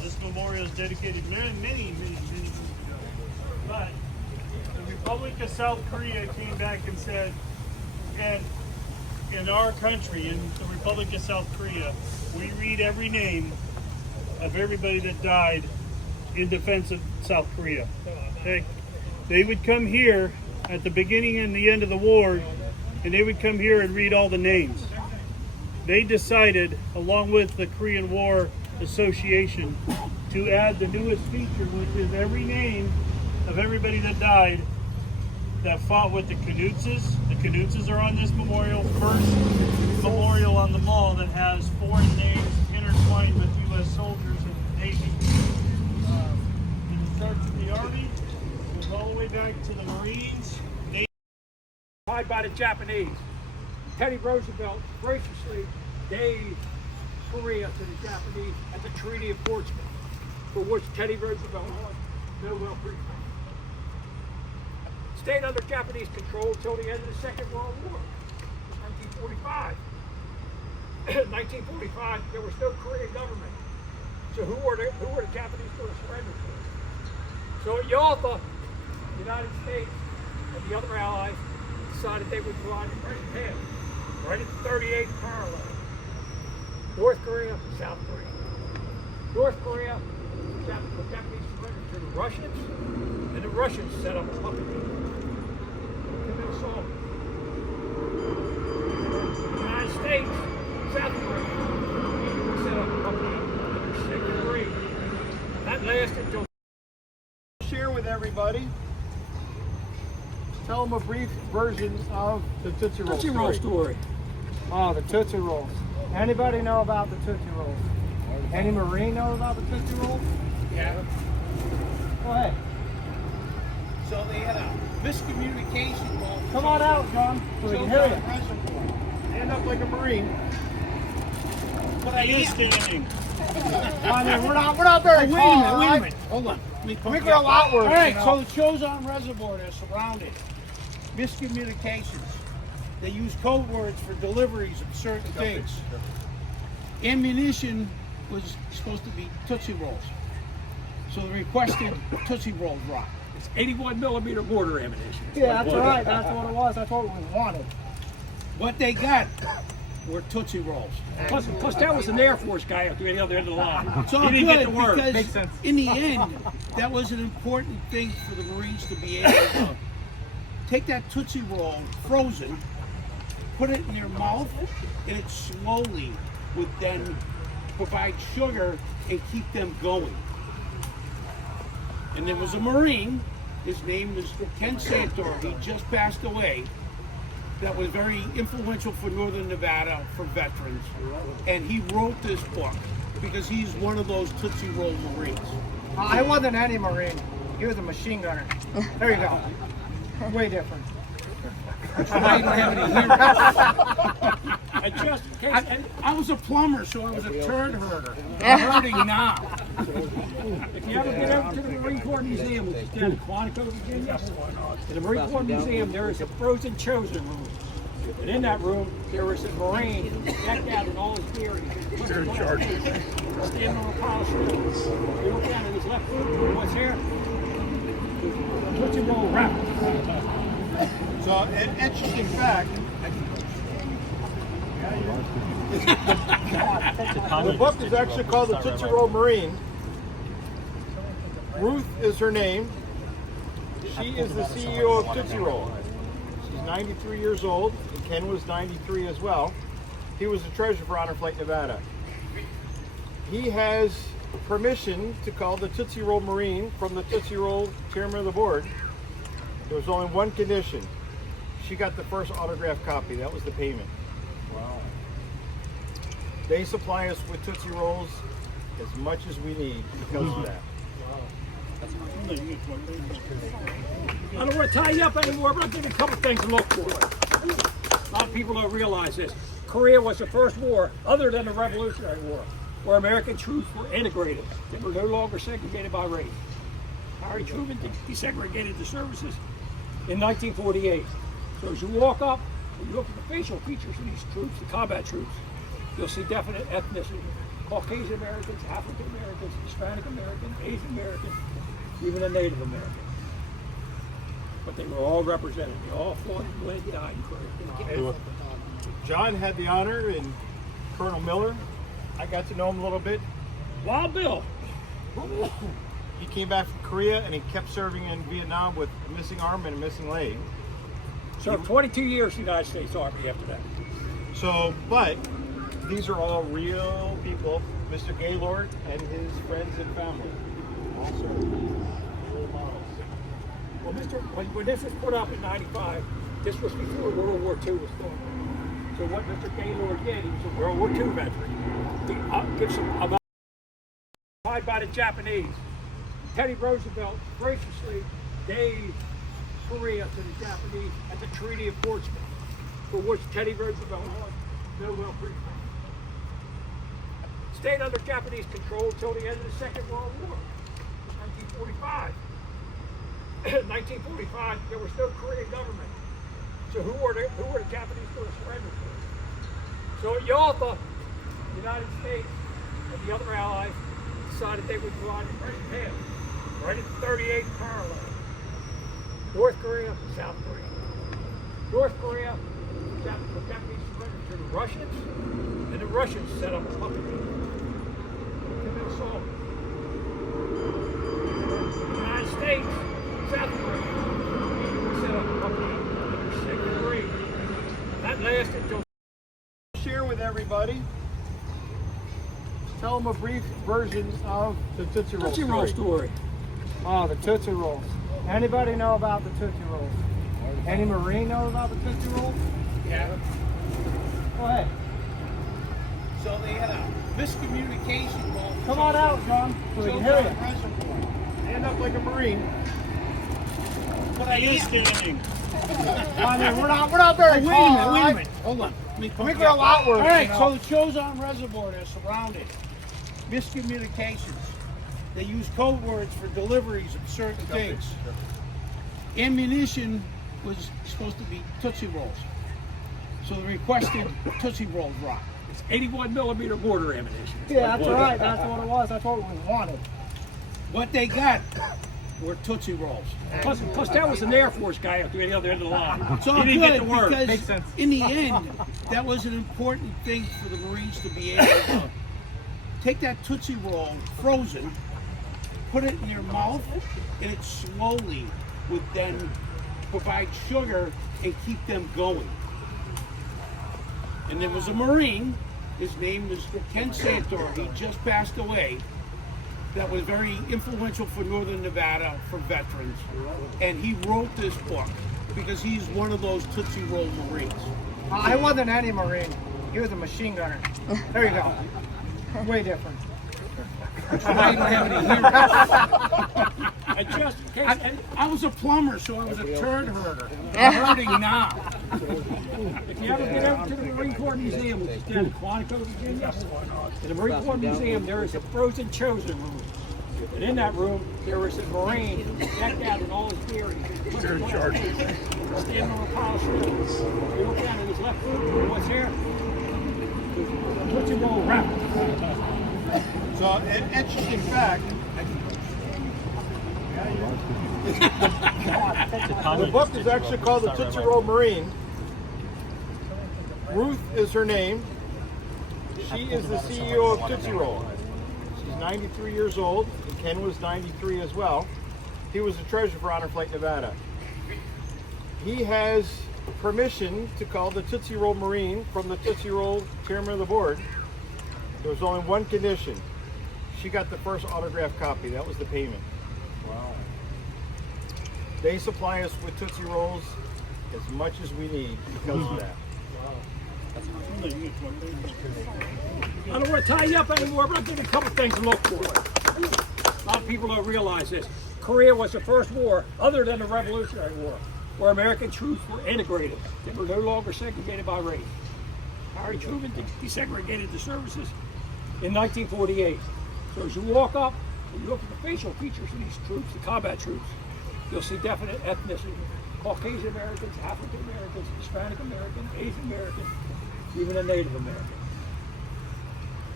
This memorial is dedicated many years ago. But the Republic of South Korea came back and said, and in our country, in the Republic of South Korea, we read every name of everybody that died in defense of South Korea. Okay? They would come here at the beginning and the end of the war, and they would come here and read all the names. They decided, along with the Korean War Association, to add the newest feature, which is every name of everybody that died that fought with the Canutzes. The Canutzes are on this memorial, first memorial on the mall that has foreign names intertwined with U.S. soldiers and Navy. It starts with the Army, goes all the way back to the Marines. By the Japanese. Teddy Roosevelt graciously gave Korea to the Japanese at the Treaty of Portsmouth, for which Teddy Roosevelt won Nobel Peace Prize. Stayed under Japanese control until the end of the Second World War, 1945. In 1945, there was no Korean government. So who were the Japanese going to surrender to? So at Yalta, the United States and the other allies decided they would provide a right hand, right at the 38th parallel. North Korea, South Korea. North Korea, the Japanese surrendered to the Russians, and the Russians set up a puppet team. Kim Il-sung. The United States, South Korea, set up a puppet team under Sigmund Freud. That lasted until. Share with everybody. Tell them a brief version of the Tootsie Roll Tootsie Roll story. Oh, the Tootsie Rolls. Anybody know about the Tootsie Rolls? Any Marine know about the Tootsie Rolls? Yeah. Go ahead. So they had a miscommunication. Come on out, John, so we can hear you. Stand up like a Marine. But I am standing. I mean, we're not very Wait tall, a right? minute. Hold on. We grow outward. All right, you know. so the Chosin Reservoir they're surrounded. Miscommunications. They use code words for deliveries of certain things. Ammunition was supposed to be Tootsie Rolls. So they requested Tootsie Rolls rock. It's 81 millimeter mortar ammunition. Yeah, that's right. That's what it was. That's what we wanted. What they got were Tootsie Rolls. Plus that was an Air Force guy at the other end of the line. It's all He didn't good get the word. because Makes sense. in the end, that was an important thing for the Marines to be able to take that Tootsie Roll, frozen, put it in their mouth, and it slowly would then provide sugar and keep them going. And there was a Marine, his name was Ken Santor, he just passed away, that was very influential for Northern Nevada, for veterans. And he wrote this book because he's one of those Tootsie Roll Marines. I wasn't any Marine. He was a machine gunner. There you go. Way different. I didn't have any hearing. And just in case, and I was a plumber, so I was a turd herder. I'm hurting now. if you ever get over to the Marine Corps Museum, which is down in Quantico, Virginia, in the Marine Corps Museum, there is a frozen Chosin room. And in that room, there was a Marine decked out in all his gear. They're in charge. Standing on a pile of snow. You look down at his left foot, and what's here? Tootsie Roll wrap. So, an interesting fact. The book is actually called The Tootsie Roll Marine. Ruth is her name. She is the CEO of Tootsie Roll. She's 93 years old. Ken was 93 as well. He was the treasurer for Honor Flight Nevada. He has permission to call the Tootsie Roll Marine from the Tootsie Roll chairman of the board. There was only one condition. She got the first autographed copy. That was the payment. Wow. They supply us with Tootsie Rolls as much as we need because of that. I don't want to tie you up anymore, but I'll give you a couple things to look for. A lot of people don't realize this. Korea was the first war, other than the Revolutionary War, where American troops were integrated. They were no longer segregated by race. Harry Truman desegregated the services in 1948. So as you walk up and you look at the facial features of these troops, the combat troops, you'll see definite ethnicity. Caucasian Americans, African Americans, Hispanic Americans, Asian Americans, even the Native Americans. But they were all represented. They all fought and bled and died in Korea. John had the honor, and Colonel Miller, I got to know him a little bit. Wild Bill. He came back from Korea and he kept serving in Vietnam with a missing arm and a missing leg. Served 22 years in the United States Army after that. So, but these are all real people, Mr. Gaylord and his friends and family. Also, real models. Well, when this was put up in '95, this was before World War II was started. So what Mr. Gaylord did, he was a World War II veteran. He gives some occupied by the Japanese. Teddy Roosevelt graciously gave Korea to the Japanese at the Treaty of Portsmouth, for which Teddy Roosevelt won Nobel Peace Prize. Stayed under Japanese control until the end of the Second World War, 1945. 1945, there was no Korean government. So who were the Japanese going to surrender to? So at Yalta, the United States and the other allies decided they would provide a right path, right at the 38th parallel. North Korea, South Korea. North Korea, the Japanese surrendered to the Russians, and the Russians set up a puppet. The United States, South Korea, set up a puppet under Second Korea. That lasted until Share with everybody. Tell them a brief version of the Tootsie Roll Tootsie Roll story. Oh, the Tootsie Rolls. Anybody know about the Tootsie Rolls? Any Marine know about the Tootsie Rolls? Yeah. Go ahead. So they had a miscommunication. Come on out, John, so we can hear you. Stand up like a Marine. But I He is am. standing. I mean, we're not very Wait a tall, minute, all wait a right? minute. Hold on. We grow outward. All right, you know. so the Chosin Reservoir, they're surrounded. Miscommunications. They use code words for deliveries of certain things. Ammunition was supposed to be Tootsie Rolls. So they requested Tootsie Rolls rock. It's 81 millimeter mortar ammunition. Yeah, that's right. That's what it was. That's what we wanted. What they got were Tootsie Rolls. Plus that was an Air Force guy up to the other end of the line. It's all He didn't good get the word. because in the end, that was an important thing for the Marines to be able to take that Tootsie Roll, frozen, put it in their mouth, and it slowly would then provide sugar and keep them going. And there was a Marine, his name was Ken Santor, he just passed away, that was very influential for Northern Nevada, for veterans. And he wrote this book because he's one of those Tootsie Roll Marines. I wasn't any Marine. He was a machine gunner. There you go. Way different. I don't have any hearing. And just in case, I was a plumber, so I was a turd herder. I'm hurting now. if you ever get over to the Marine Corps Museum, which is down in Quantico, Virginia, in the Marine Corps Museum, there is a frozen Chosin room. And in that room, there was a Marine decked out in all his gear. You're in charge. Standing on a pile of shit. You look down at his left foot, and what's there? Tootsie Roll wrapper. So, an interesting fact. The book is actually called The Tootsie Roll Marine. Ruth is her name. She is the CEO of Tootsie Roll. She's 93 years old, and Ken was 93 as well. He was the treasurer for Honor Flight Nevada. He has permission to call the Tootsie Roll Marine from the Tootsie Roll chairman of the board. There was only one condition. She got the first autographed copy. That was the payment. Wow. They supply us with Tootsie Rolls as much as we need because of that. I don't want to tie you up anymore, but I'll give you a couple things to look for. A lot of people don't realize this. Korea was the first war, other than the Revolutionary War, where American troops were integrated. They were no longer segregated by race. Harry Truman desegregated the services in 1948. So as you walk up and you look at the facial features of these troops, the combat troops, you'll see definite ethnicity. Caucasian Americans, African Americans, Hispanic Americans, Asian Americans, even the Native Americans.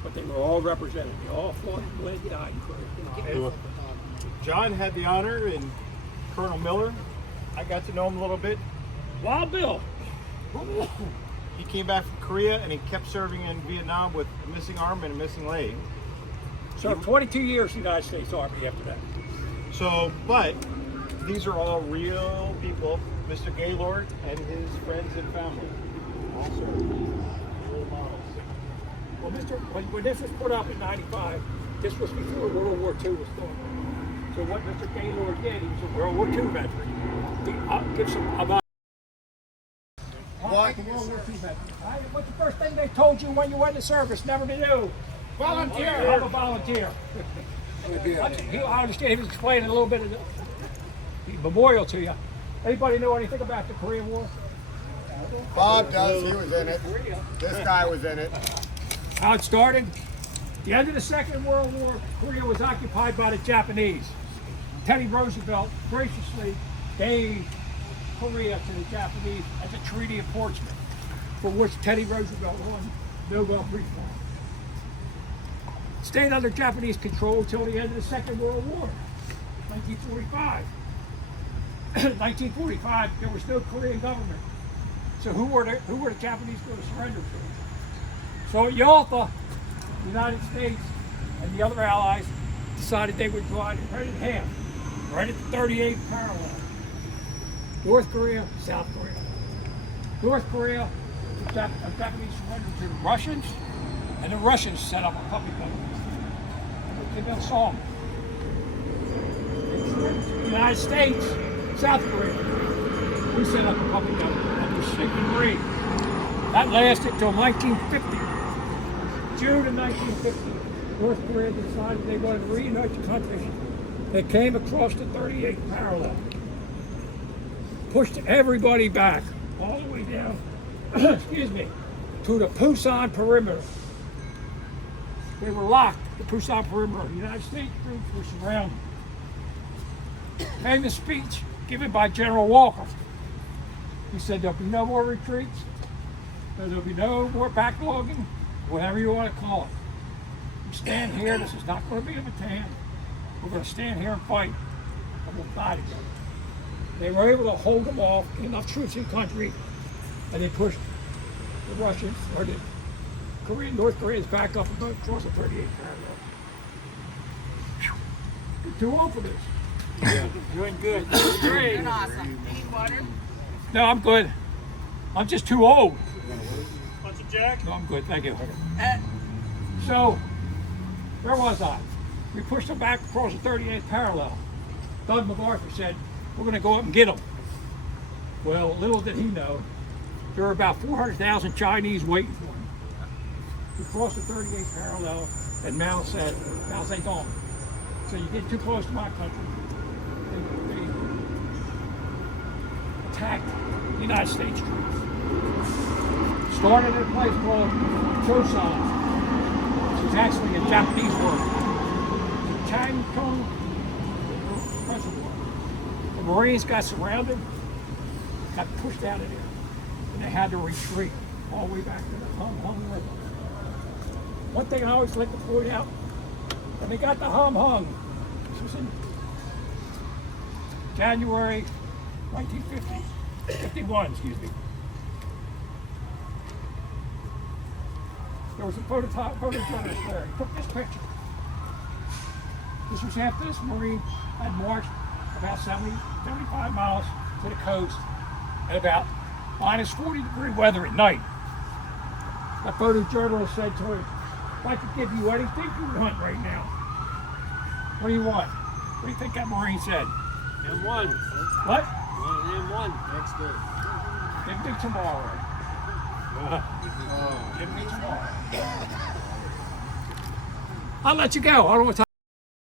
but they were all represented. They all fought and bled and died in Korea. John had the honor, and Colonel Miller, I got to know him a little bit. Wild Bill. He came back from Korea and he kept serving in Vietnam with a missing arm and a missing leg. Served 22 years in the United States Army after that. So, but these are all real people. Mr. Gaylord and his friends and family. Also, real models. Well, when this was put up in '95, this was before World War II was going on. So what Mr. Gaylord did, he was a World War II veteran. He gives some about. Like a World War II veteran. What's the first thing they told you when you went to service? Never to do. Volunteer. I'm a volunteer. I understand he was explaining a little bit of the memorial to you. Anybody know anything about the Korean War? Bob does. He was in it. This guy was in it. How it started? The end of the Second World War, Korea was occupied by the Japanese. Teddy Roosevelt graciously gave Korea to the Japanese at the Treaty of Portsmouth, for which Teddy Roosevelt won Nobel Peace Prize. Stayed under Japanese control until the end of the Second World War, 1945. 1945, there was no Korean government. So who were the Japanese going to surrender to? So at Yalta, the United States and the other allies decided they would divide it right in half, right at the 38th parallel. North Korea, South Korea. North Korea, the Japanese surrendered to the Russians, and the Russians set up a puppet government. Kim Il Sung. The United States, South Korea, we set up a puppet government under Sigmund Freud. That lasted until 1950. June of 1950, North Korea decided they wanted to reunite the country. They came across the 38th parallel, pushed everybody back all the way down, excuse me, to the Pusan perimeter. They were locked, the Pusan perimeter. The United States troops were surrounded. Famous speech given by General Walker. He said there'll be no more retreats, there'll be no more backlogging, whatever you want to call it. We stand here, this is not going to be a battalion. We're going to stand here and fight, and we'll die together. They were able to hold them off, get enough troops in the country, and they pushed the Russians, or the North Koreans back up and go across the 38th parallel. You're too old for this. Yeah. Doing good. Great. Doing awesome. Need water? No, I'm good. I'm just too old. Bunch of Jack? No, I'm good, thank you. So, where was I? We pushed them back across the 38th parallel. Doug MacArthur said, we're going to go up and get them. Well, little did he know, there were about 400,000 Chinese waiting for him. We crossed the 38th parallel, and Mao said, Mao Zedong, so you get too close to my country. They attacked the United States troops. Started at a place called Chosan, which is actually a Japanese word. The Changkung Reservoir. The Marines got surrounded, got pushed out of there, and they had to retreat all the way back to the Hum Hung River. One thing I always like to point out, when they got the Hum Hung, this was in January 1951, excuse me. There was a photojournalist there. He took this picture. This was after this Marine had marched about 75 miles to the coast at about minus 40-degree weather at night. That photojournalist said to him, if I could give you anything you want right now, what do you want? What do you think that Marine said? M1. What? M1. Next day. Give me tomorrow. Give me tomorrow. I'll let you go. I don't want to